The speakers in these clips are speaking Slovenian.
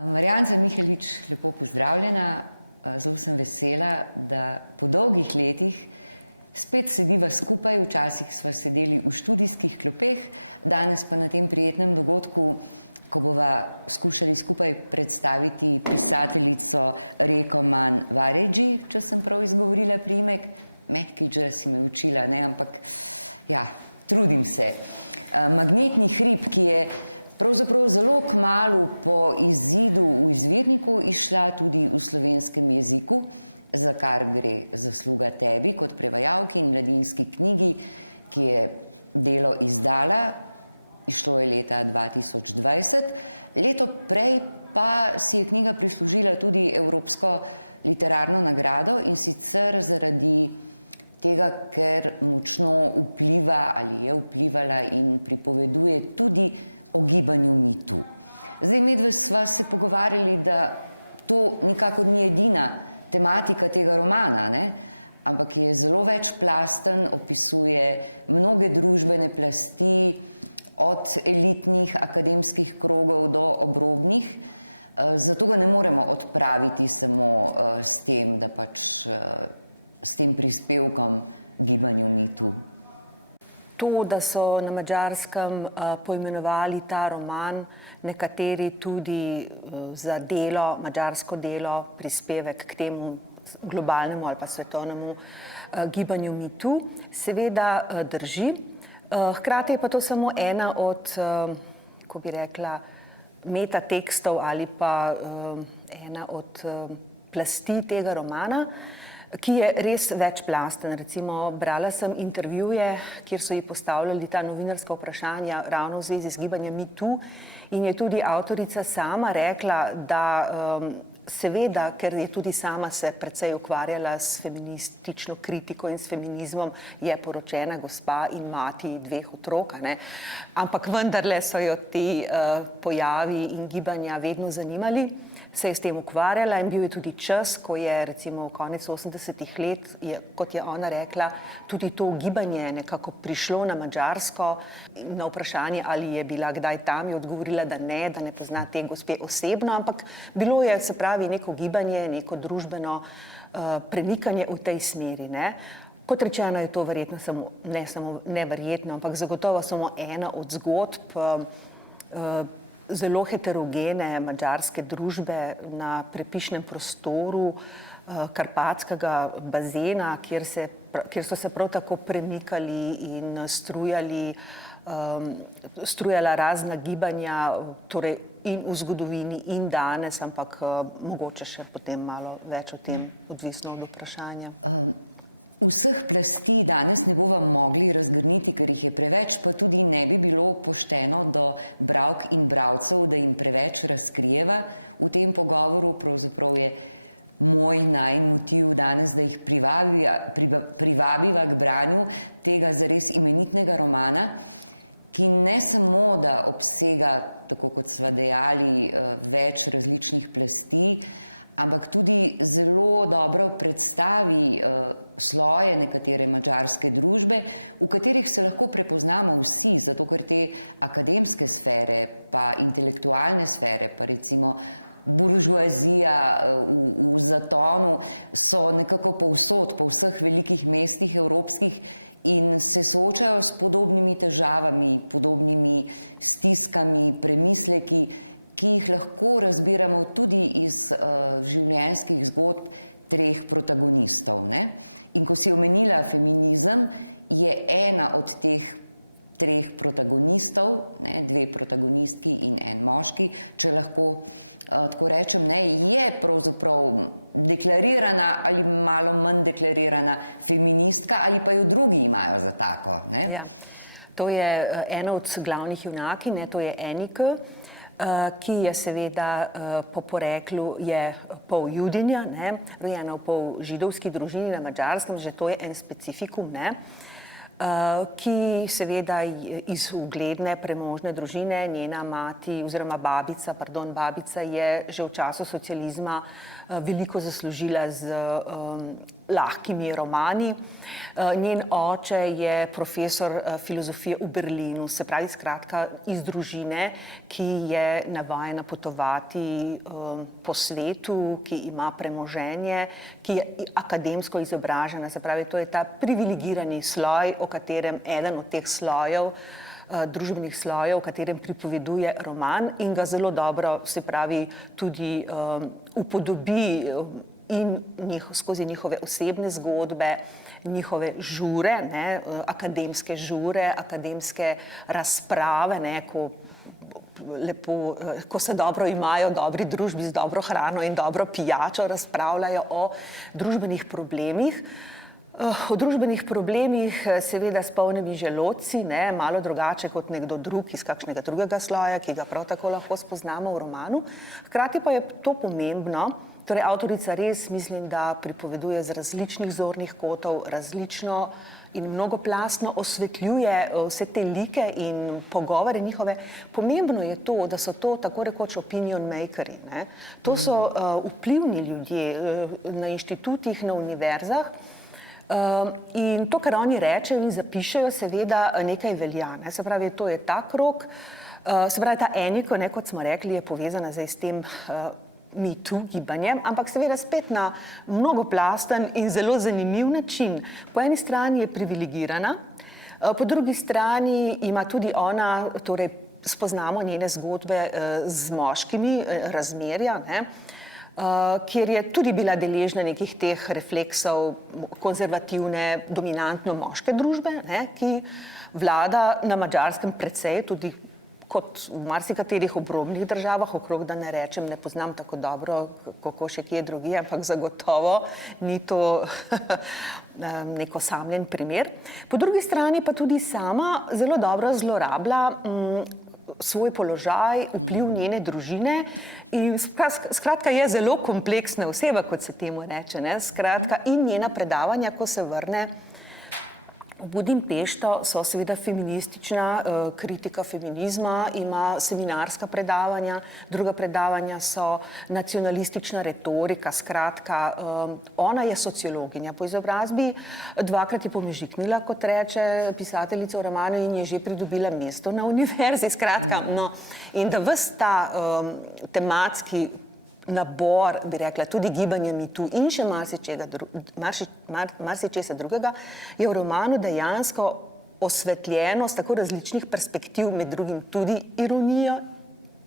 Marjanca Mihelič, lepo pozdravljena. Zelo sem vesela, da po dolgih letih spet sediva skupaj, včasih sva sedeli v študijskih klopeh, danes pa na tem prijetnem dogodku, ko bova skušali skupaj predstaviti pisateljico Reko Man Vaređi, če sem prav izgovorila priimek. Mehkiđa si me učila, ne, ampak ja, trudim se. Magnetni hrib, ki je pravzaprav zelo kmalu po izidu v izvirniku izšla tudi v slovenskem jeziku, za kar gre zasluga tebi kot prevajalki in mladinski knjigi, ki je delo izdala. Izšlo je leta 2020. Leto prej pa si je knjiga prislužila tudi Evropsko literarno nagrado, in sicer zaradi tega, ker močno vpliva ali je vplivala in pripoveduje tudi o gibanju MeToo. Zdaj, medve sva se pogovarjali, da to nikakor ni edina tematika tega romana, ne? Ampak je zelo večplasten, opisuje mnoge družbene plasti, od elitnih akademskih krogov do obrobnih. Zato ga ne moremo odpraviti samo s tem, da pač s tem prispevkom gibanju MeToo. To, da so na Madžarskem poimenovali ta roman nekateri tudi za delo, madžarsko delo, prispevek k temu globalnemu ali pa svetovnemu gibanju MeToo, seveda drži. Hkrati je pa to samo ena od, kako bi rekla, metatekstov ali pa ena od plasti tega romana, ki je res večplasten. Recimo, brala sem intervjuje, kjer so ji postavljali ta novinarska vprašanja ravno v zvezi z gibanjem MeToo, in je tudi avtorica sama rekla, da seveda, ker je tudi sama se precej ukvarjala s feministično kritiko in s feminizmom, je poročena gospa in mati 2 otrok, ne? Ampak vendarle so jo ti pojavi in gibanja vedno zanimali, se je s tem ukvarjala in bil je tudi čas, ko je recimo konec 80-ih let, kot je ona rekla, tudi to gibanje nekako prišlo na Madžarsko. Na vprašanje, ali je bila kdaj tam, je odgovorila, da ne pozna te gospe osebno, ampak bilo je, se pravi, neko gibanje, neko družbeno premikanje v tej smeri, ne. Kot rečeno, je to verjetno samo, ne samo neverjetno, ampak zagotovo samo ena od zgodb zelo heterogene madžarske družbe na prepišnem prostoru karpatskega bazena, kjer so se prav tako premikali in strujala razna gibanja, torej in v zgodovini in danes, ampak mogoče še potem malo več o tem, odvisno od vprašanja. Vseh plasti danes ne bova mogli razgrniti, ker jih je preveč, pa tudi ne bi bilo pošteno do bralk in bralcev, da jim preveč razkrijeva v tem pogovoru. Pravzaprav je moj najin motiv danes, da jih privabiva k branju tega zares imenitnega romana, ki ne samo, da obsega, tako kot sva dejali, več različnih plasti, ampak tudi zelo dobro predstavi sloje nekatere madžarske družbe, v katerih se lahko prepoznamo vsi, zato ker te akademske sfere, pa intelektualne sfere, pa recimo buržoazija v zatonu so nekako povsod, po vseh velikih mestih evropskih, in se soočajo s podobnimi težavami, podobnimi stiskami, premisleki, ki jih lahko razbiramo tudi iz življenjskih zgodb 3 protagonistov, ne? In ko si omenila feminizem, je ena od teh 3 protagonistov, ne, 2 protagonistki in 1 moški, če lahko tako rečem, ne, je pravzaprav deklarirana ali malo manj deklarirana feministka, ali pa jo drugi imajo za tako, ne? Ja. To je ena od glavnih junakinj, ne, to je Enike, ki je seveda po poreklu je pol Judinja, ne, rojena v pol židovski družini na Madžarskem, že to je en specifikum, ne. ki seveda iz ugledne, premožne družine, njena mati oziroma babica je že v času socializma veliko zaslužila z lahkimi romani. Njen oče je profesor filozofije v Berlinu, se pravi skratka iz družine, ki je navajena potovati po svetu, ki ima premoženje, ki je akademsko izobražena, se pravi, to je ta privilegirani sloj, o katerem eden od teh slojev, družbenih slojev, o katerem pripoveduje roman in ga zelo dobro, se pravi, tudi upodobi in skozi njihove osebne zgodbe, njihove žure, akademske žure, akademske razprave, ko se dobro imajo, v dobri družbi z dobro hrano in dobro pijačo razpravljajo o družbenih problemih. O družbenih problemih seveda s polnimi želodci, malo drugače kot nekdo drug iz kakšnega drugega sloja, ki ga prav tako lahko spoznamo v romanu. Hkrati pa je to pomembno, torej avtorica res mislim, da pripoveduje z različnih zornih kotov, različno in mnogoplastno osvetljuje vse te like in pogovore njihove. Pomembno je to, da so to tako rekoč opinion makeri. To so vplivni ljudje na inštitutih, na univerzah. In to, kar oni rečejo in zapišejo, seveda nekaj velja. Se pravi, to je ta krog. Se pravi, ta Eniko, kot smo rekli, je povezana zdaj s tem Me Too gibanjem, ampak seveda spet na mnogoplasten in zelo zanimiv način. Po eni strani je privilegirana, po drugi strani ima tudi ona, torej spoznamo njene zgodbe z moškimi razmerja, kjer je tudi bila deležna nekih teh refleksov konzervativne, dominantno moške družbe, ki vlada na Madžarskem precej, tudi kot v marsikaterih obrobnih državah okrog, da ne rečem, ne poznam tako dobro, kako še kje drugje, ampak zagotovo ni to nek osamljen primer. Po drugi strani pa tudi sama zelo dobro zlorablja svoj položaj, vpliv njene družine in skratka je zelo kompleksna oseba, kot se temu reče, skratka in njena predavanja, ko se vrne v Budimpešto, so seveda feministična, kritika feminizma, ima seminarska predavanja, druga predavanja so nacionalistična retorika, skratka, ona je sociologinja po izobrazbi, dvakrat je pomežiknila, kot reče pisateljica v romanu in je že pridobila mesto na univerzi, skratka, in da ves ta tematski nabor, bi rekla, tudi gibanja Me Too in še marsičesa drugega, je v romanu dejansko osvetljeno z tako različnih perspektiv, med drugim tudi ironijo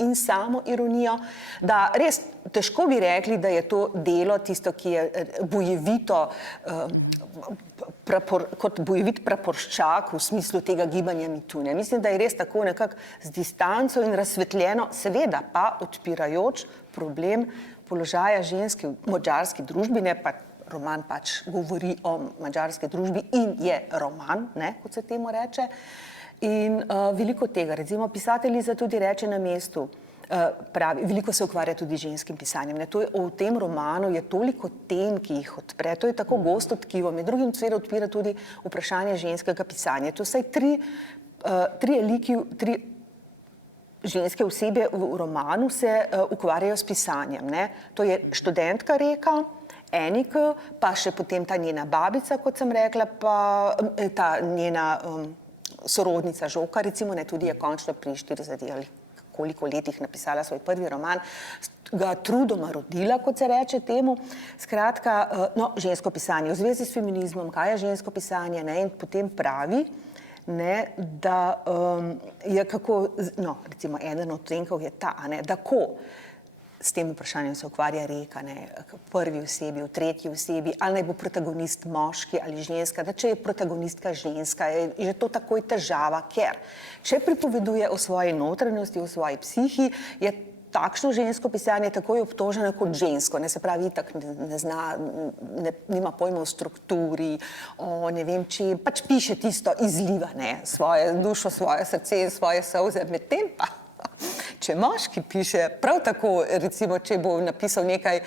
in samo ironijo, da res težko bi rekli, da je to delo tisto, ki je bojevito, kot bojevit praporščak v smislu tega gibanja Me Too. Mislim, da je res tako nekako z distanco in razsvetljeno, seveda pa odpirajoč problem položaja ženske v madžarski družbi, pa roman pač govori o madžarski družbi in je roman, kot se temu reče. In veliko tega, recimo pisateljica tudi reče na mestu, pravi, veliko se ukvarja tudi z ženskim pisanjem. V tem romanu je toliko tem, ki jih odpre, to je tako gosto tkivo, med drugim seveda odpira tudi vprašanje ženskega pisanja. To vsaj tri ženske osebe v romanu se ukvarjajo s pisanjem. To je študentka Reka, Enika, pa še potem ta njena babica, kot sem rekla, pa ta njena sorodnica Žoka, recimo, tudi je končno pri 40 ali koliko letih napisala svoj prvi roman, ga trudoma rodila, kot se reče temu. Skratka, žensko pisanje v zvezi s feminizmom, kaj je žensko pisanje, in potem pravi, da je kako, recimo eden od odtenkov je ta, da ko s tem vprašanjem se ukvarja Reka, v prvi osebi, v tretji osebi, ali naj bo protagonist moški ali ženska, da če je protagonistka ženska, je že to takoj težava, ker če pripoveduje o svoji notranjosti, o svoji psihi, je takšno žensko pisanje takoj obtoženo kot žensko, se pravi, itak ne zna, nima pojma o strukturi, o ne vem či, pač piše tisto, izliva, svojo dušo, svoje srce, svoje solze, medtem pa, če moški piše, prav tako, recimo, če bo napisal nekaj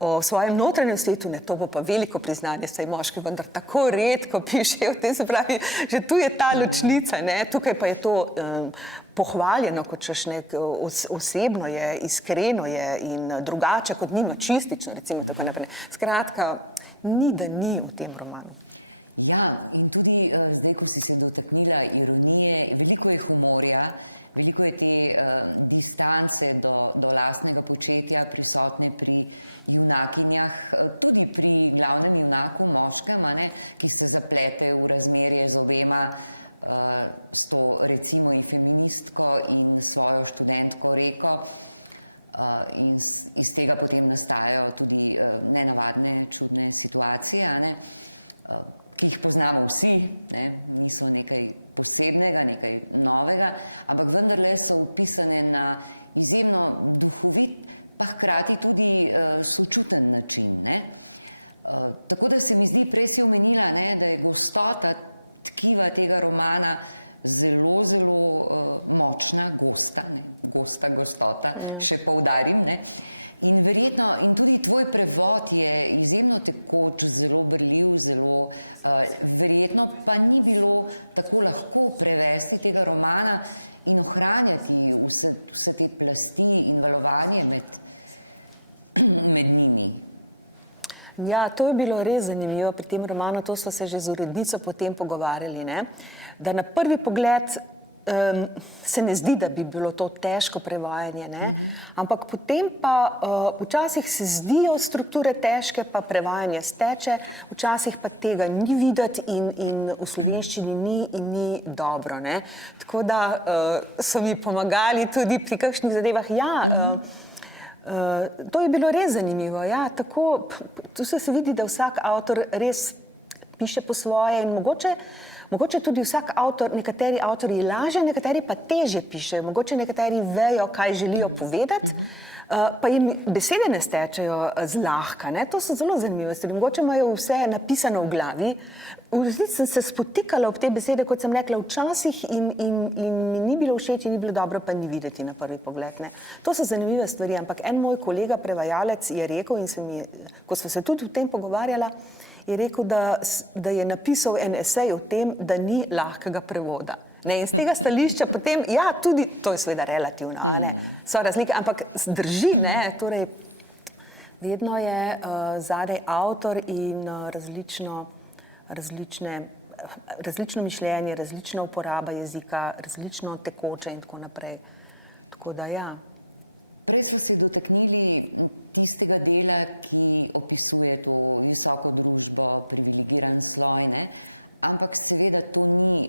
o svojem notranjem svetu, ne, to bo pa veliko priznanje, saj moški vendar tako redko pišejo o tem, se pravi, že tu je ta ločnica, ne, tukaj pa je to pohvaljeno, kot češ nek osebno je, iskreno je in drugače kot ni mačistično, recimo tako naprej. Skratka, ni da ni v tem romanu. Ja, in tudi zdaj, ko si se dotaknila ironije, veliko je humorja, veliko je te distance do lastnega početja prisotne pri junakinjah, tudi pri glavnem junaku, moškem, ki se zaplete v razmerje z obema, s to recimo in feministko in svojo študentko Reko, in iz tega potem nastajajo tudi nenavadne, čudne situacije, ki jih poznamo vsi, niso nekaj posebnega, nekaj novega, ampak vendarle so vpisane na izjemno duhovit, pa hkrati tudi sočuten način. Tako da se mi zdi, prej si omenila, da je gostota tkiva tega romana zelo, zelo močna, gosta, gostota, še poudarim, in verjetno, in tudi tvoj prevod je izjemno tekoč, zelo berljiv, zelo, verjetno pa ni bilo tako lahko prevesti tega romana in ohranjati vse te plasti in valovanje med njimi. Ja, to je bilo res zanimivo pri tem romanu, to smo se že z urednico potem pogovarjali, da na prvi pogled se ne zdi, da bi bilo to težko prevajanje, ampak potem pa včasih se zdijo strukture težke, pa prevajanje steče, včasih pa tega ni videti in v slovenščini ni dobro. Tako da so mi pomagali tudi pri kakšnih zadevah. To je bilo res zanimivo. Tako, tu se vidi, da vsak avtor res piše po svoje in mogoče tudi vsak avtor, nekateri avtorji lažje, nekateri pa težje pišejo, mogoče nekateri vejo, kaj želijo povedati, pa jim besede ne stečejo zlahka. To so zelo zanimive stvari. Mogoče imajo vse napisano v glavi. V resnici sem se spotikala ob te besede, kot sem rekla, včasih in mi ni bilo všeč in ni bilo dobro, pa ni videti na prvi pogled. To so zanimive stvari, ampak en moj kolega prevajalec je rekel in ko smo se tudi o tem pogovarjala, je rekel, da je napisal en esej o tem, da ni lahkega prevoda. In z tega stališča potem, tudi, to je seveda relativno, so razlike, ampak drži, torej vedno je zadaj avtor in različno mišljenje, različna uporaba jezika, različno tekoče in tako naprej. Tako da Prej smo se dotaknili tistega dela, ki opisuje to visoko družbo, privilegiran sloj, ampak seveda to ni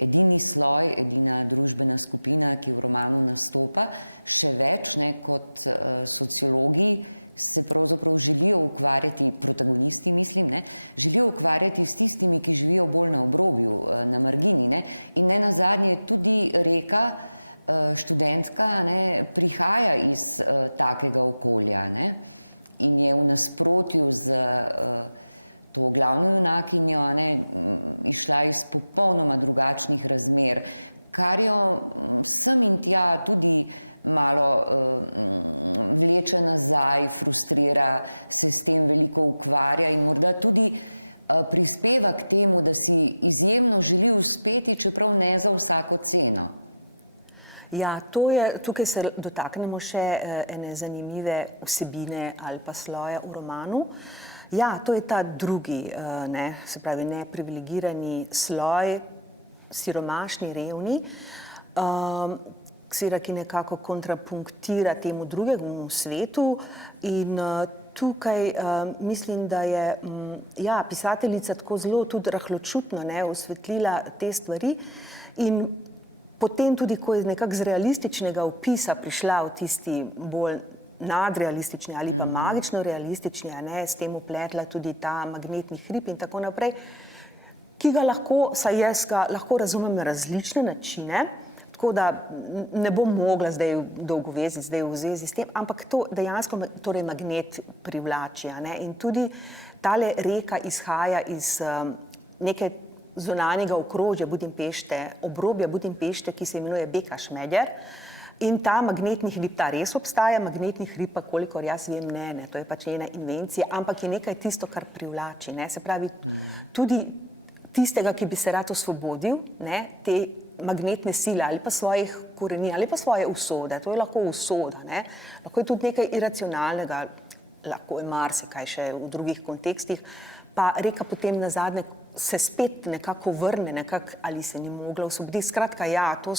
edini sloj, edina družbena skupina, ki v romanu nastopa. Še več, kot sociologi se pravzaprav želijo ukvarjati, protagonisti mislim, želijo ukvarjati s tistimi, ki živijo bolj na obrobju, na margini, in nenazadnje tudi Reka, študentka, prihaja iz takega okolja, in je v nasprotju z to glavno junakinjo išla iz popolnoma drugačnih razmer, kar jo sem in tja tudi malo vleče nazaj, frustrira, se s tem veliko ukvarja in morda tudi prispeva k temu, da si izjemno želi uspeti, čeprav ne za vsako ceno. Tukaj se dotaknemo še ene zanimive vsebine ali pa sloja v romanu. To je ta drugi, se pravi neprivilegirani sloj, siromašni, revni, ki nekako kontrapunktira temu drugemu svetu in tukaj mislim, da je pisateljica tako zelo tudi rahločutno osvetlila te stvari in potem tudi, ko je nekako z realističnega opisa prišla v tisti bolj nadrealistični ali pa magično realistični, s tem upletla tudi ta magnetni hrib in tako naprej, ki ga lahko, saj jaz ga lahko razumem na različne načine, tako da ne bom mogla zdaj dolgoveziti, zdaj v zvezi s tem, ampak to dejansko torej magnet privlači. In tudi tale Reka izhaja iz neke zunanjega okrožja Budimpešte, obrobja Budimpešte, ki se imenuje Beka Šmeder. In ta magnetni hrib, ta res obstaja, magnetni hrib pa, kolikor jaz vem, ne, to je pač njena invencija, ampak je nekaj tisto, kar privlači, ne, se pravi, tudi tistega, ki bi se rad osvobodil, ne, te magnetne sile ali pa svojih korenin ali pa svoje usode, to je lahko usoda, ne, lahko je tudi nekaj iracionalnega, lahko je marsikaj še v drugih kontekstih, pa Reka potem nazadnje se spet nekako vrne, ali se ni mogla osvoboditi, skratka, ja, to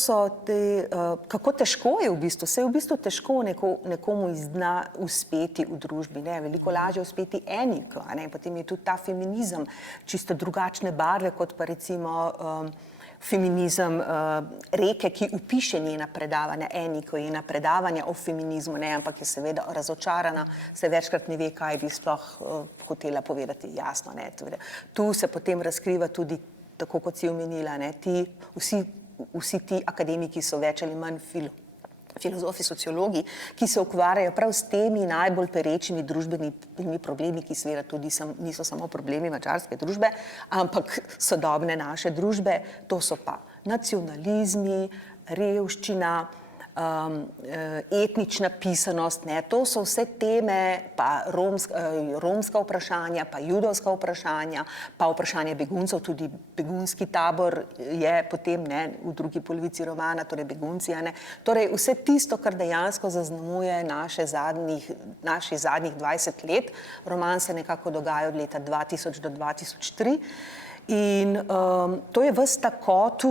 so te, kako težko je v bistvu, se je v bistvu težko nekomu iz dna uspeti v družbi, ne, veliko lažje uspeti eniku, ne, potem je tudi ta feminizem, čisto drugačne barve, kot pa recimo feminizem Reke, ki upiše njena predavanja, Eniko, njena predavanja o feminizmu, ne, ampak je seveda razočarana, se večkrat ne ve, kaj bi sploh hotela povedati, jasno, ne, tu se potem razkriva tudi, tako kot si omenila, ne, vsi ti akademiki so več ali manj filozofi, sociologi, ki se ukvarjajo prav s temi najbolj perečimi družbenimi problemi, ki seveda tudi niso samo problemi madžarske družbe, ampak sodobne naše družbe, to so pa nacionalizmi, revščina, etnična pisanost, ne, to so vse teme, pa romska vprašanja, pa judovska vprašanja, pa vprašanje beguncev, tudi begunski tabor je potem, ne, v drugi polovici romana, torej begunci, ne, torej vse tisto, kar dejansko zaznamuje naših zadnjih 20 let, roman se nekako dogaja od leta 2000 do 2003 in to je ves takotu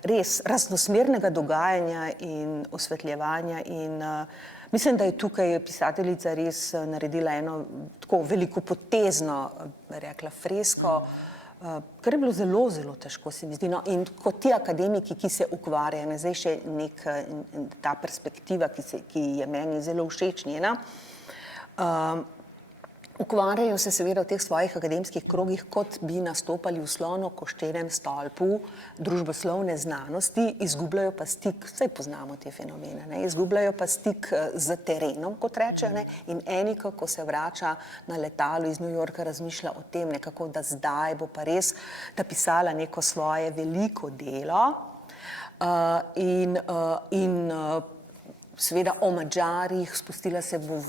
res raznosmernega dogajanja in osvetljevanja in mislim, da je tukaj pisateljica res naredila eno tako velikopotezno, rekla, fresko, kar je bilo zelo, zelo težko, se mi zdi. No, in kot ti akademiki, ki se ukvarjajo, zdaj še ta perspektiva, ki je meni zelo všeč njena, ukvarjajo se seveda v teh svojih akademskih krogih, kot bi nastopali v slono-koščenem stolpu družboslovne znanosti, izgubljajo pa stik, saj poznamo te fenomene, ne, izgubljajo pa stik z terenom, kot reče, ne, in Enika, ko se vrača na letalu iz New Yorka, razmišlja o tem nekako, da zdaj bo pa res napisala neko svoje veliko delo in seveda o Madžarih, spustila se bo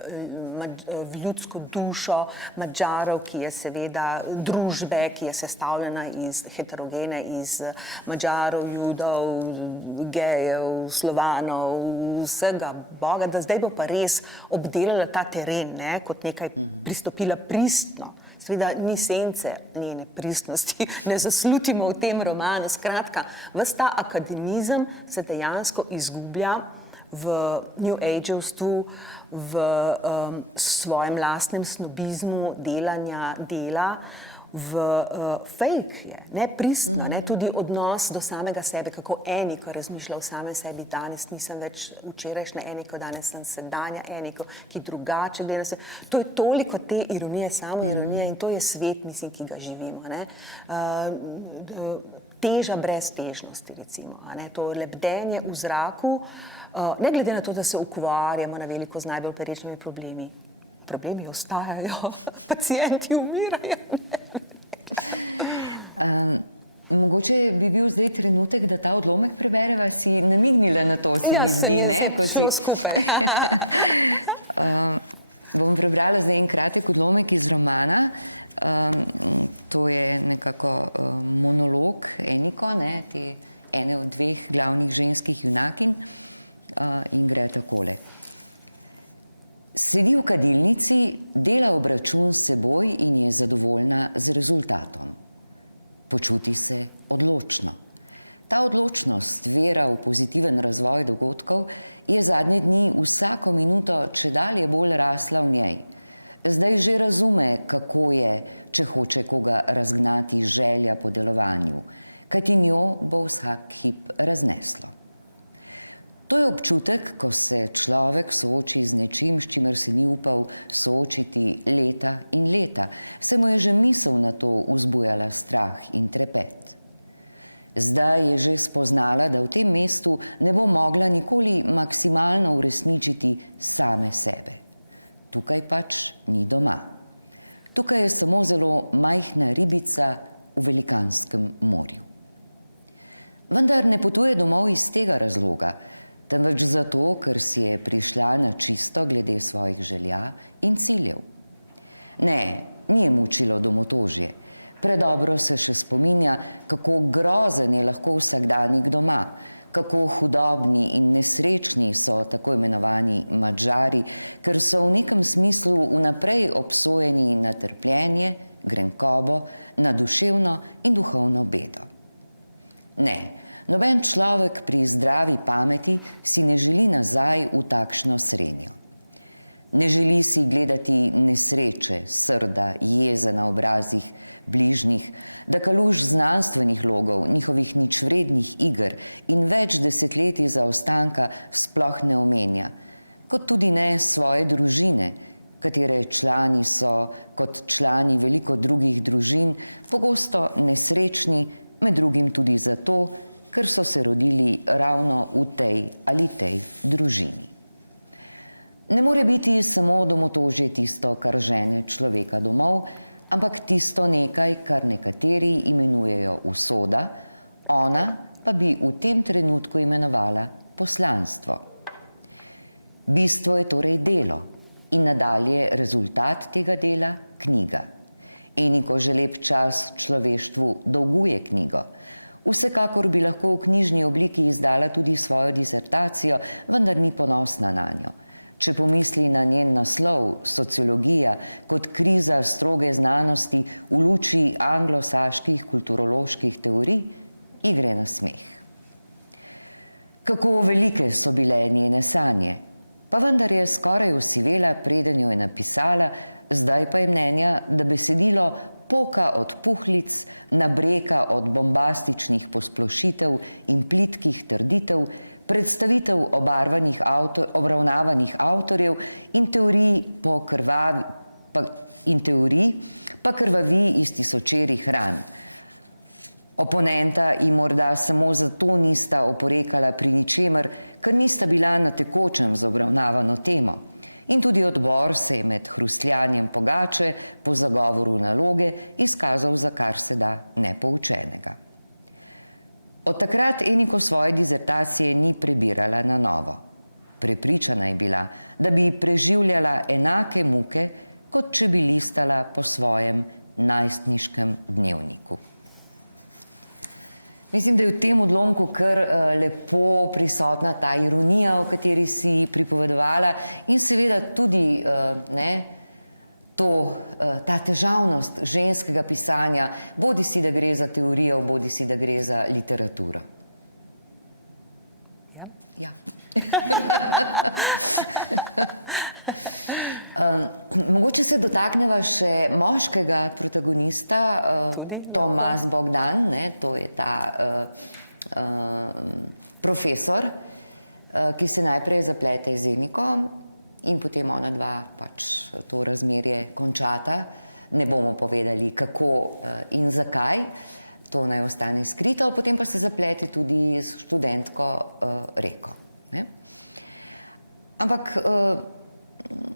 v ljudsko dušo Madžarov, ki je seveda družbe, ki je sestavljena iz heterogene, iz Madžarov, Judov, gejev, Slovanov, vsega Boga, da zdaj bo pa res obdelala ta teren, ne, kot nekaj pristopila pristno. Seveda ni sence njene pristnosti, ne zaslutimo v tem romanu. Skratka, ves ta akademizem se dejansko izgublja v New Age-ovstvu, v svojem lastnem snobizmu delanja dela, v fake je, ne, pristno, ne, tudi odnos do samega sebe, kako Enika razmišlja o samem sebi, danes nisem več včerajšnja Enika, danes sem sedanja Enika, ki drugače gleda se. To je toliko te ironije, samoironije in to je svet, mislim, ki ga živimo, ne. Teža brez težnosti, recimo, ne, to lebdenje v zraku, ne glede na to, da se ukvarjamo na veliko z najbolj perečnimi problemi. Problemi ostajajo, pacienti umirajo. Mogoče bi bil zdaj trenutek, da ta odlomek prebereva, si namignila na to, se mi zdi, ne? Ja, se šlo skupaj. Bom prebrala zdaj en kratek odlomek iz romana. To je nekako monolog Eniko, ne, te ene od dveh glavnih ženskih junakinj in gre takole. Sedi v kadilnici, dela obračun s seboj in je zadovoljna z rezultatom. Počuti se odločno. Ta odločnost, vera v pozitiven razvoj dogodkov, je zadnje dni vsako minuto čedalje bolj rasla v njej. Zdaj že razume, kako je, če hoče koga razgnati želja po delovanju, kajti njo bo vsak hip razneslo. To je občutek, ko se človek sooči z nečim, s čimer se ni upal soočiti leta in leta. Se mu je že misel na to vzbujala strah in trepet. Zdaj je že spoznala, da v tem mestu ne bo mogla nikoli maksimalno uresničiti same sebe. Tukaj pač ni doma. Tukaj je samo zelo majhna ribica v velikanskem morju. Vendar ne potuje domov iz tega razloga, temveč zato, ker si je prišla na čisto glede svojih želja in ciljev. Ne, ni je mučilo domotožje. Predobro se še spominja, kako grozen je lahko vsakdanjik doma, kako hudobni in nesrečni so tako imenovani Madžari, ker so v nekem smislu vnaprej obsojeni na trpljenje, grenkobo, na duševno in duhovno bedo. Ne, noben človek pri zdravi pameti si ne želi nazaj v takšno srenjo. Ne želi si gledati nesreče, srda, jeze na obrazih bližnjih, da kaluž znanstvenih logov, njihovih ničvrednih iger in več desetletij zaostanka sploh ne omenja, kot tudi ne svoje družine, katere člani so, kot člani veliko drugih družin, pogosto nesrečni, med drugim tudi zato, ker so se rodili ravno v tej ali tej družini. Ne more biti samo domotožje tisto, kar žene človeka domov, ampak tisto nekaj, kar nekateri imenujejo usoda, ona pa bi v tem trenutku imenovala poslanstvo. Bistvo je torej delo in nadalje rezultat tega dela knjiga. Eniko že lep čas človeštvu dolguje knjigo. Vsekakor bi lahko v knjižni obliki izdala tudi svojo disertacijo, vendar ni ponosna nanjo. Če pomisli na njen naslov, sociologija, kot kriza stroge znanosti v luči anglosaških kulturoloških teorij, ji gre na smeh. Kako velike so bile njene sanje, pa vendar je skoraj osivela, preden jo je napisala, zdaj pa je mnenja, da besedilo poka od puhlic, nabreka od bombastičnih posplošitev in plitkih trditev, predstavitev obravnavanih avtorjev in teorij pa krvavi iz tisočerih ran. Oponenta ji morda samo zato nista oporekala pri ničemer, ker nista bila na tekočem z obravnavano temo. In tudi odbor se je med hrustljanjem pogače po zagovoru naloge izkazal za kar se da nepoučenega. Od takrat Eniko svoje disertacije ni prebirala na novo. Prepričana je bila, da bi preživljala enake muke, kot če bi listala po svojem najstniškem dnevniku. Mislim, da je v tem odlomku kar lepo prisotna ta ironija, o kateri si pripovedovala, in seveda tudi ta težavnost ženskega pisanja, bodi si, da gre za teorijo, bodi si, da gre za literaturo. Ja. Mogoče se dotakneva še moškega protagonista, Tomas Bogdan, to je ta profesor, ki se najprej zaplete z Eniko in potem ona dva pač to razmerje končata. Ne bomo povedali, kako in zakaj, to naj ostane skrito, potem pa se zaplete tudi s študentko Reko. Ampak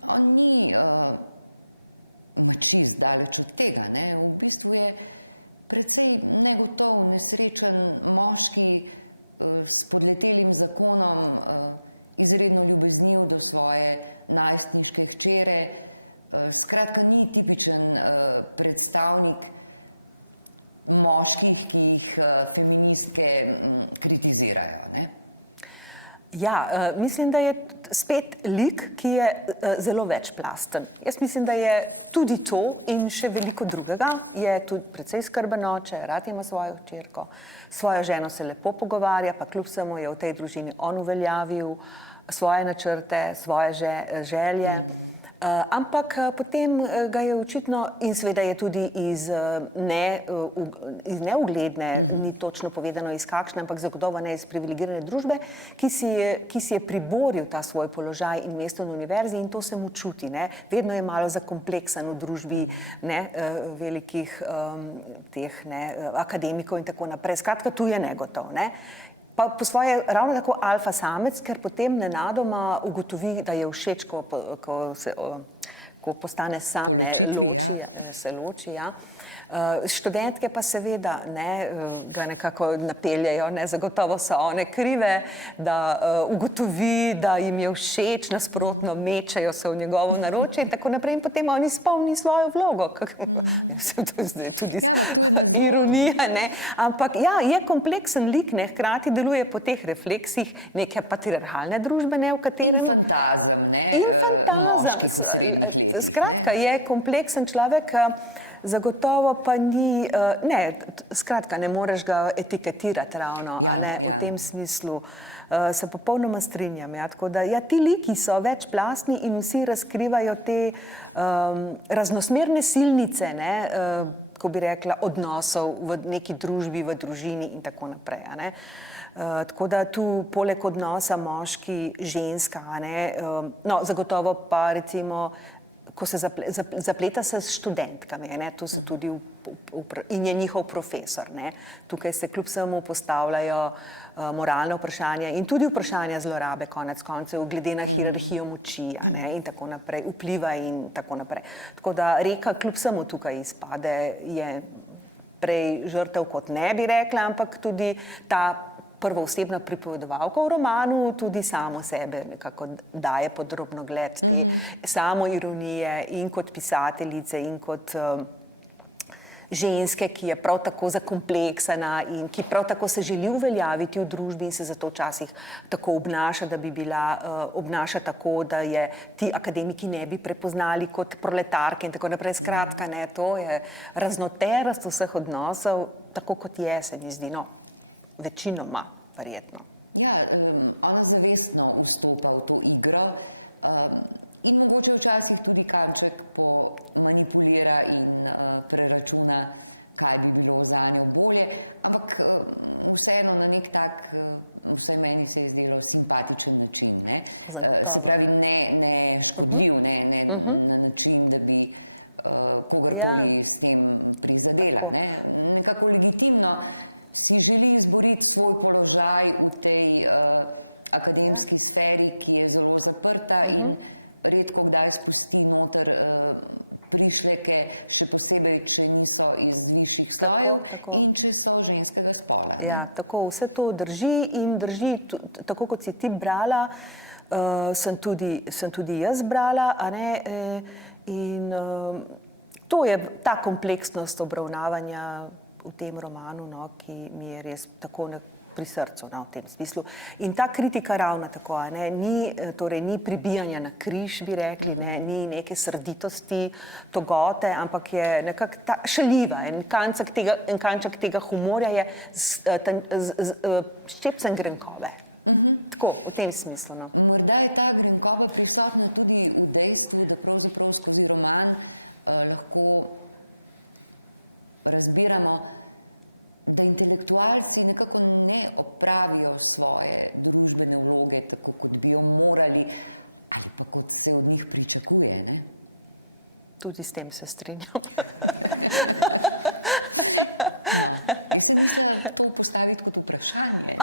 on ni mačist, daleč od tega. V bistvu je precej negotov, nesrečen moški s podletelim zakonom, izredno ljubezniv do svoje najstniške hčere. Skratka, ni tipičen predstavnik moških, ki jih feministke kritizirajo. Ja, mislim, da je spet lik, ki je zelo večplasten. Jaz mislim, da je tudi to in še veliko drugega. Je tudi precej skrben oče, rad ima svojo hčerko, svojo ženo se lepo pogovarja, pa kljub vsemu je v tej družini on uveljavil svoje načrte, svoje želje. Ampak potem ga je očitno, in seveda je tudi iz neugledne, ni točno povedano iz kakšne, ampak zagotovo ne iz privilegirane družbe, ki si je priboril ta svoj položaj in mesto na univerzi, in to se mu čuti. Vedno je malo zakompleksan v družbi velikih teh akademikov in tako naprej. Skratka, tu je negotov. Pa po svoje ravno tako alfa samec, ker potem nenadoma ugotovi, da je všeč, ko postane sam, po ločitvi, se loči. Študentke pa seveda ga nekako napeljajo, zagotovo so one krive, da ugotovi, da jim je všeč, nasprotno mečejo se v njegovo naročje in tako naprej in potem on izpolni svojo vlogo. To je na zelo ironija, ampak ja, je kompleksen lik, hkrati deluje po teh refleksih neke patriarhalne družbe, v katerem... In fantazem, moških v srednjih letih. Skratka, je kompleksen človek, zagotovo pa ni, skratka, ne moreš ga etiketirati ravno, v tem smislu. Se popolnoma strinjam. Tako da, ti liki so večplastni in vsi razkrivajo te raznosmerne silnice, ko bi rekla, odnosov v neki družbi, v družini in tako naprej. Tako da tu poleg odnosa moški-ženska, zagotovo pa recimo ko se zapleta se s študentkami, to so tudi in je njihov profesor. Tukaj se kljub vsemu postavljajo moralne vprašanja in tudi vprašanja zlorabe, konec koncev, glede na hierarhijo moči in tako naprej, vpliva in tako naprej. Tako da Reka kljub vsemu tukaj izpade, je prej žrtev kot ne bi rekla, ampak tudi ta prvoosebna pripovedovalka v romanu tudi samo sebe nekako daje pod drobnogled te samoironije in kot pisateljice in kot ženske, ki je prav tako zakompleksana in ki prav tako se želi uveljaviti v družbi in se zato včasih tako obnaša, da bi bila obnaša tako, da je ti akademiki ne bi prepoznali kot proletarke in tako naprej. Skratka, to je raznoterast vseh odnosov, tako kot je, se mi zdi, večinoma, verjetno. Ja, ona zavestno vstopa v to igro in mogoče včasih tudi kanček manipulira in preračuna, kaj bi bilo zanjo bolje, ampak vseeno na nek tak, vsaj meni se je zdelo, simpatičen način. Se pravi, ne škodljiv, ne na način, da bi kogarkoli s tem prizadela. Nekako legitimno si želi izboriti svoj položaj v tej akademski sferi, ki je zelo zaprta in redko kdaj spusti noter prišleke, še posebej, če niso iz višjih slojev in če so ženskega spola. Ja, tako, vse to drži in drži, tako kot si ti brala, sem tudi jaz brala, in to je ta kompleksnost obravnavanja v tem romanu, ki mi je res tako pri srcu v tem smislu. In ta kritika ravno tako, ni pribijanja na križ, bi rekli, ni neke srditosti, togote, ampak je nekako šaljiva. En kanček tega humorja je ščepcem grenkobe. Tako, v tem smislu. Morda je ta grenkoba prisotna tudi v dejstvu, da pravzaprav skozi roman lahko razbiramo, da intelektualci nekako ne opravijo svoje družbene vloge tako, kot bi jo morali ali pa kot se od njih pričakuje. Tudi s tem se strinjam. Jaz sem mislila to postaviti kot vprašanje.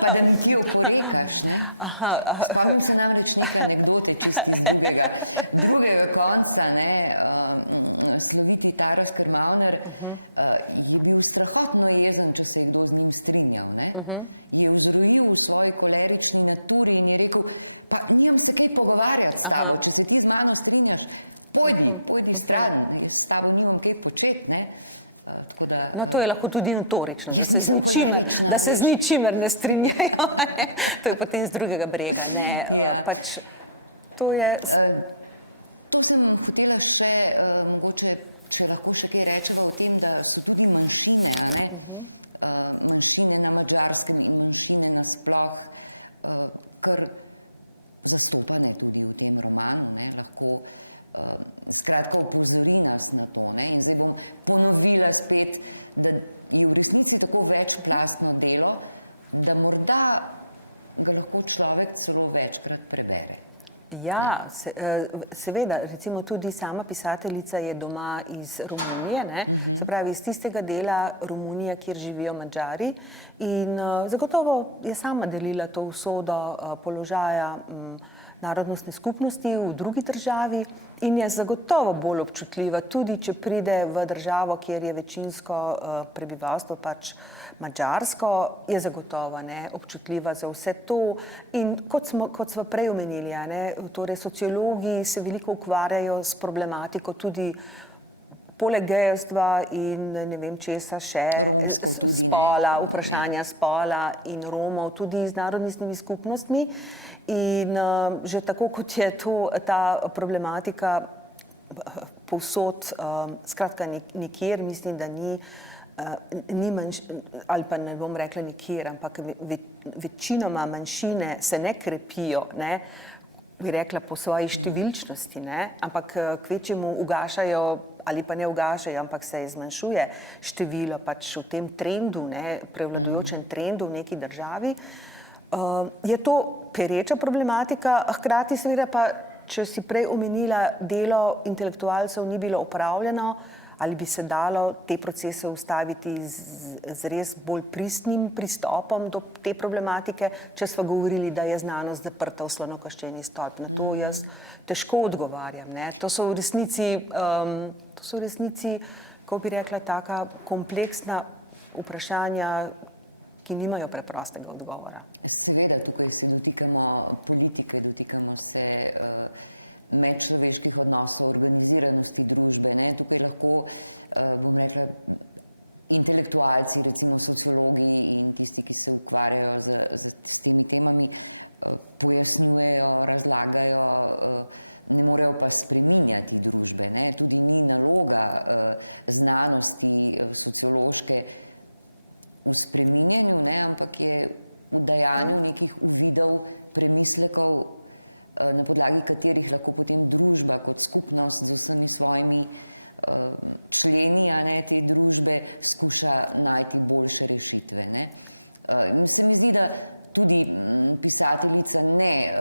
Pa da mi ti oporekaš. Spomnim se namreč neke anekdote čisti iz drugega konca. Sloviti Taras Krmavner je bil strahotno jezen, če se je kdo z njim strinjal. Je vzrojil v svoji kolerični naturi in je rekel, pa nimam se kaj pogovarjati s tabo, če se ti z mano strinjaš, pojdi stran, jaz s tabo nimam kaj početi. To je lahko tudi notorično. Jaz nisem kolerična. Da se z ničimer ne strinjajo. To je potem z drugega brega. To sem hotela še, mogoče, če lahko še kaj rečeva o tem, da so tudi manjšine, manjšine na Madžarskem in manjšine nasploh kar zastopane tudi v tem romanu, lahko skratka opozori nas na to. In zdaj bom ponovila spet, da je v resnici tako večplastno delo, da morda ga lahko človek celo večkrat prebere. Ja, seveda, recimo tudi sama pisateljica je doma iz Romunije, se pravi iz tistega dela Romunije, kjer živijo Madžari in zagotovo je sama delila to usodo položaja narodnostne skupnosti v drugi državi in je zagotovo bolj občutljiva, tudi če pride v državo, kjer je večinsko prebivalstvo pač madžarsko, je zagotovo občutljiva za vse to. In kot smo prej omenili, torej sociologi se veliko ukvarjajo s problematiko tudi poleg gejevstva in ne vem česa še, romsko tudi, spola, vprašanja spola in Romov, tudi z narodnostnimi skupnostmi. In že tako, kot je ta problematika povsod, skratka nikjer, mislim, da ni ali pa ne bom rekla nikjer, ampak večinoma manjšine se ne krepijo, bi rekla po svoji številčnosti, ampak kvečjemu ugašajo ali pa ne ugašajo, ampak se zmanjšuje število pač v tem trendu, prevladujočem trendu v neki državi. Je to pereča problematika, hkrati seveda pa, če si prej omenila, delo intelektualcev ni bilo opravljeno, ali bi se dalo te procese ustaviti z res bolj pristnim pristopom do te problematike, če smo govorili, da je znanost zaprta v slonokoščeni stolp. Na to jaz težko odgovarjam. To so v resnici, kako bi rekla, taka kompleksna vprašanja, ki nimajo preprostega odgovora. Seveda, tukaj se dotikamo politike, dotikamo se medčloveških odnosov, organiziranosti družbe. Tukaj lahko, bom rekla, intelektualci, recimo sociologi in tisti, ki se ukvarjajo s temi temami, pojasnjujejo, razlagajo, ne morejo pa spreminjati družbe. Tudi ni naloga znanosti sociološke v spreminjanju, ampak je v dajanju nekih uvidov, premislekov, na podlagi katerih lahko potem družba kot skupnost z vsemi svojimi členi te družbe skuša najti boljše rešitve. Se mi zdi, da tudi pisateljica ne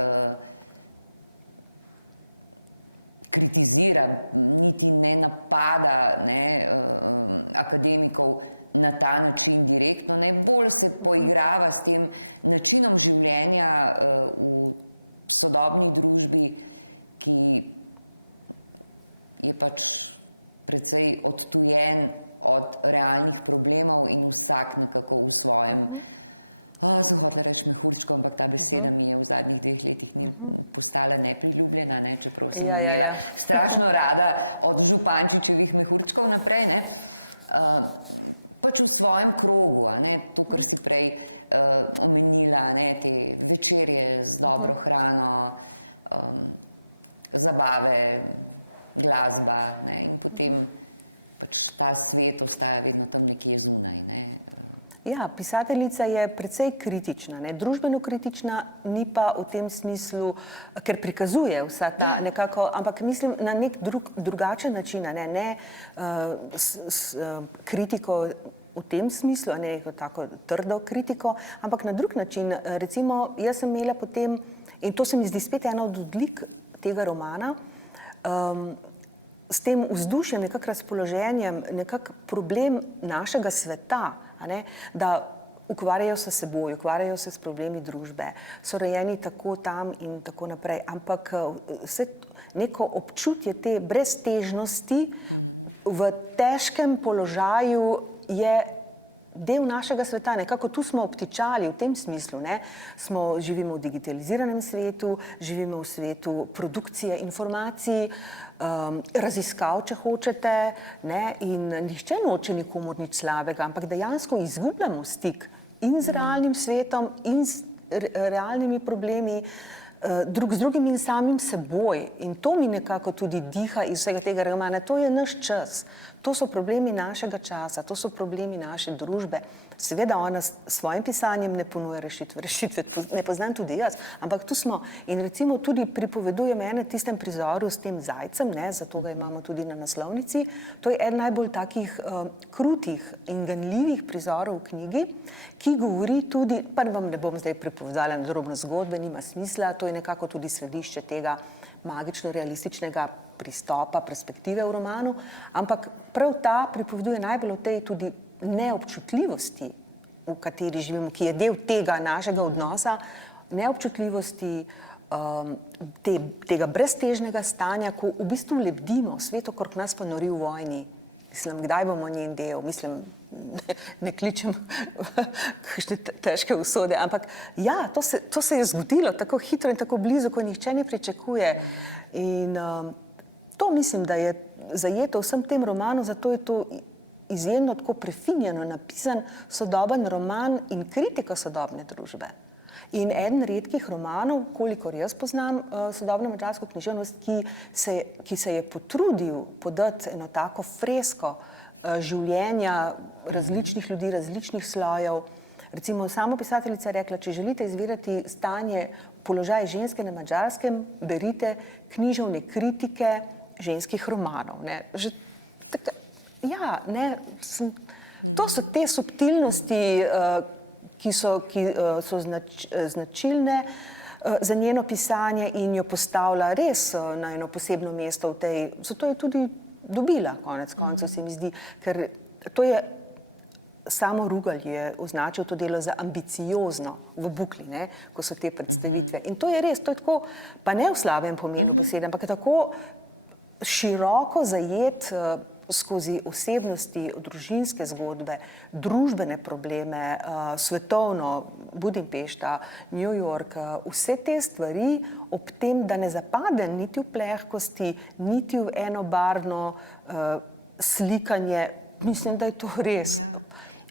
kritizira, niti ne napada akademikov na ta način direktno, bolj se poigrava s tem načinom življenja v sodobni družbi, ki je pač precej odtujen od realnih problemov in vsak nekako v svojem, sem hotela reči mehurčko, ampak ta beseda mi je v zadnjih 2 letih ni postala nepriljubljena, čeprav sem imela strašno rada od Župančičevih mehurčkov naprej, pač v svojem krogu, to, kar si prej omenila, te večerje z dobro hrano, zabave, glasba, in potem pač ta svet ostaja vedno tam nekje zunaj. Ja, pisateljica je precej kritična, družbeno kritična, ni pa v tem smislu, ker prikazuje vsa ta nekako, ampak mislim na nek drugačen način, ne kritiko v tem smislu, neko tako trdo kritiko, ampak na drug način. Recimo, jaz sem imela potem, in to se mi zdi spet ena od odlik tega romana, s tem vzdušjem, nekako razpoloženjem, nekako problem našega sveta, da ukvarjajo se s seboj, ukvarjajo se s problemi družbe, so rojeni tako tam in tako naprej, ampak vse neko občutje te breztežnosti v težkem položaju je del našega sveta, nekako tu smo obtičali v tem smislu, živimo v digitaliziranem svetu, živimo v svetu produkcije informacij, raziskav, če hočete, in nihče noče nikomur nič slabega, ampak dejansko izgubljamo stik in z realnim svetom in z realnimi problemi, drug z drugim in samim seboj. In to mi nekako tudi diha iz vsega tega romana. To je naš čas. To so problemi našega časa, to so problemi naše družbe. Seveda ona s svojim pisanjem ne ponuja rešitve ne poznam tudi jaz, ampak tu smo. In recimo tudi pripoveduje mene tistem prizoru s tem zajcem, zato ga imamo tudi na naslovnici. To je eden najbolj takih krutih in ganljivih prizorov v knjigi, ki govori tudi, pa vam ne bom zdaj pripovedala na drobne zgodbe, nima smisla, to je nekako tudi središče tega magično-realističnega pristopa, perspektive v romanu, ampak prav ta pripoveduje najbolj o tej tudi neobčutljivosti, v kateri živimo, ki je del tega našega odnosa, neobčutljivosti, tega breztežnega stanja, ko v bistvu lebdimo, svet okrog nas pa nori v vojni. Mislim, kdaj bomo njen del, mislim, ne kličem kakšne težke usode, ampak ja, to se je zgodilo tako hitro in tako blizu, ko nihče ne pričakuje. In to mislim, da je zajeto v vsem tem romanu, zato je to izjemno tako prefinjeno napisan sodoben roman in kritika sodobne družbe. In eden redkih romanov, kolikor jaz poznam sodobno madžarsko književnost, ki se je potrudil podati eno tako fresko življenja različnih ljudi, različnih slojev. Recimo, sama pisateljica je rekla, če želite izvedeti stanje, položaj ženske na Madžarskem, berite književne kritike ženskih romanov. To so te subtilnosti, ki so značilne za njeno pisanje in jo postavlja res na eno posebno mesto v tej, zato je tudi dobila, konec koncev se mi zdi, ker to je, samo Rugelj je označil to delo za ambiciozno v Bukli, ko so te predstavitve. In to je res, to je tako, pa ne v slabem pomenu besede, ampak je tako široko zajet skozi osebnosti, družinske zgodbe, družbene probleme, svetovno, Budimpešta, New York, vse te stvari ob tem, da ne zapade niti v plehkosti, niti v enobarvno slikanje. Mislim, da je to res. Ja.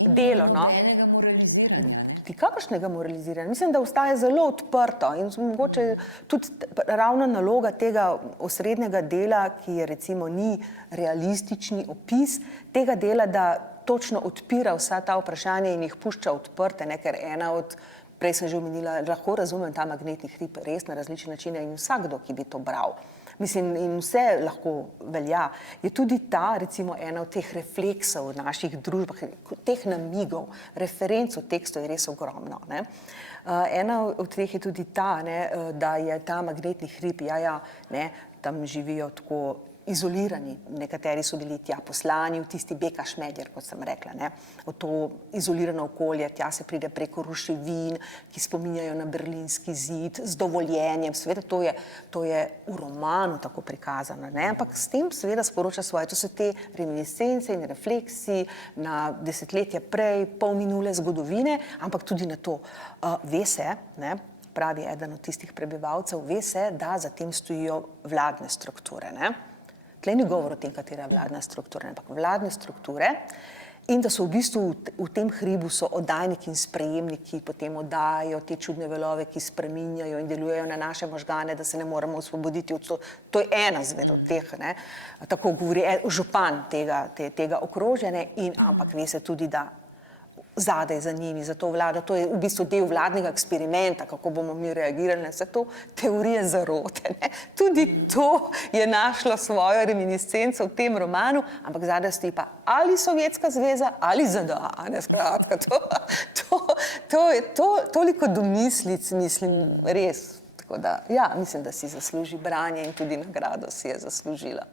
In nobenega moraliziranja, ne? Kakršnega moraliziranja. Mislim, da ostaja zelo odprto in mogoče tudi ravno naloga tega osrednjega dela, ki je recimo ni realistični opis, tega dela, da točno odpira vsa ta vprašanja in jih pušča odprte, ker ena od, prej sem že omenila, lahko razumem ta magnetni hrib res na različne načine in vsakdo, ki bi to bral. Mislim, in vse lahko velja. Je tudi ta, recimo, ena od teh refleksov v naših družbah, teh namigov, referenc v tekstu je res ogromno. Ena od teh je tudi ta, da je ta magnetni hrib, tam živijo tako izolirani. Nekateri so bili tja poslani v tisti Beka Šmedjer, kot sem rekla, v to izolirano okolje, tja se pride preko ruševin, ki spominjajo na Berlinski zid, z dovoljenjem, seveda to je v romanu tako prikazano, ampak s tem seveda sporoča svoje, to so te reminiscence in refleksiji na desetletje prej, pol minule zgodovine, ampak tudi na to ve se, pravi eden od tistih prebivalcev, ve se, da za tem stojijo vladne strukture. Tlej ni govor o tem, katera je vladna struktura, ampak vladne strukture in da so v bistvu v tem hribu so oddajniki in sprejemniki, potem oddajajo te čudne valove, ki spreminjajo in delujejo na naše možgane, da se ne moremo osvoboditi od to je ena izmed teh, tako govori župan tega okrožja, ampak ve se tudi, da zadaj za njimi, za to vlado, to je v bistvu del vladnega eksperimenta, kako bomo mi reagirali na vse to, teorije zarote. Tudi to je našlo svojo reminiscenco v tem romanu, ampak zadaj stoji pa ali Sovjetska zveza, ali ZDA. To je toliko domislic, mislim, res. Tako da, mislim, da si zasluži branje in tudi nagrado si je zaslužila.